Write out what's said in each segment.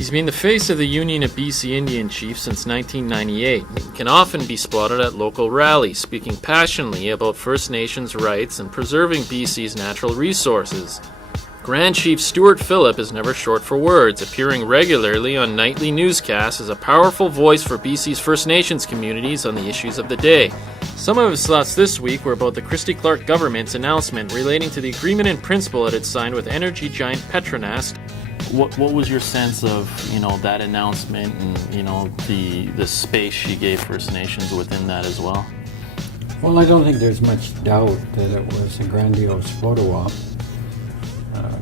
He's been the face of the Union of BC Indian Chiefs since 1998 and can often be spotted at local rallies, speaking passionately about First Nations rights and preserving BC's natural resources. Grand Chief Stewart Phillip is never short for words, appearing regularly on nightly newscasts as a powerful voice for BC's First Nations communities on the issues of the day. Some of his thoughts this week were about the Christy Clark government's announcement relating to the agreement in principle it had signed with energy giant Petronas. What was your sense of, that announcement and, the space she gave First Nations within that as well? Well, I don't think there's much doubt that it was a grandiose photo op.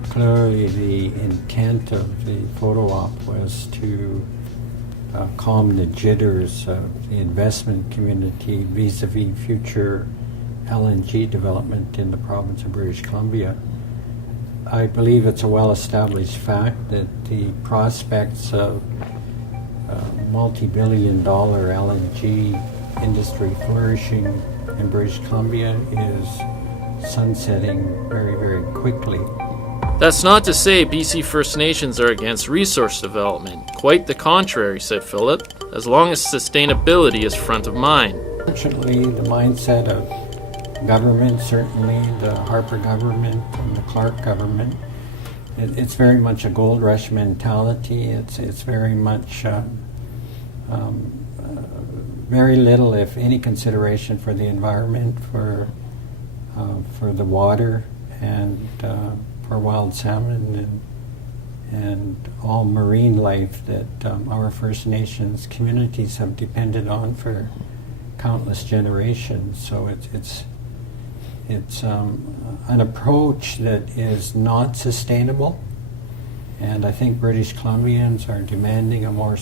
Clearly the intent of the photo op was to calm the jitters of the investment community vis-a-vis future LNG development in the province of British Columbia. I believe it's a well-established fact that the prospects of multi-billion-dollar LNG industry flourishing in British Columbia is sunsetting very, very quickly. That's not to say BC First Nations are against resource development. Quite the contrary, said Phillip, as long as sustainability is front of mind. Fortunately, the mindset of government, certainly the Harper government and the Clark government, it's very much a gold rush mentality. It's very much very little, if any, consideration for the environment, for the water, and for wild salmon and all marine life that our First Nations communities have depended on for countless generations. So it's an approach that is not sustainable, and I think British Columbians are demanding a more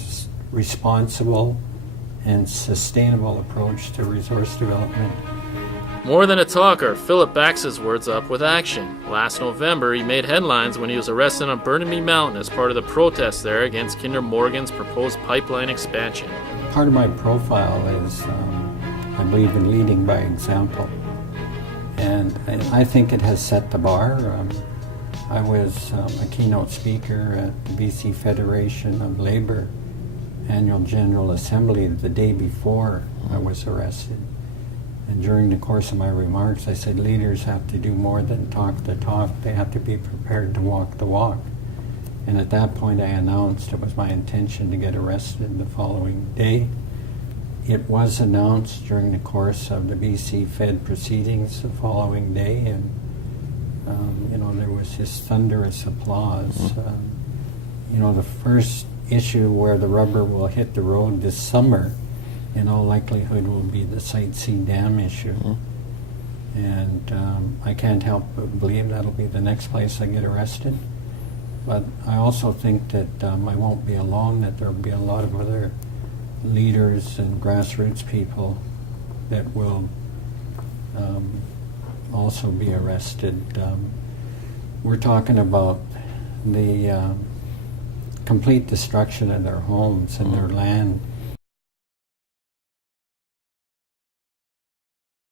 responsible and sustainable approach to resource development. More than a talker, Phillip backs his words up with action. Last November, he made headlines when he was arrested on Burnaby Mountain as part of the protests there against Kinder Morgan's proposed pipeline expansion. Part of my profile is I believe in leading by example. And I think it has set the bar. I was a keynote speaker at the BC Federation of Labour Annual General Assembly the day before I was arrested. And during the course of my remarks, I said leaders have to do more than talk the talk. They have to be prepared to walk the walk. And at that point, I announced it was my intention to get arrested the following day. It was announced during the course of the BC Fed proceedings the following day, and there was this thunderous applause. The first issue where the rubber will hit the road this summer, in all likelihood, will be the Site C dam issue. And I can't help but believe that'll be the next place I get arrested. But I also think that I won't be alone, that there'll be a lot of other leaders and grassroots people that will also be arrested. We're talking about the complete destruction of their homes and their land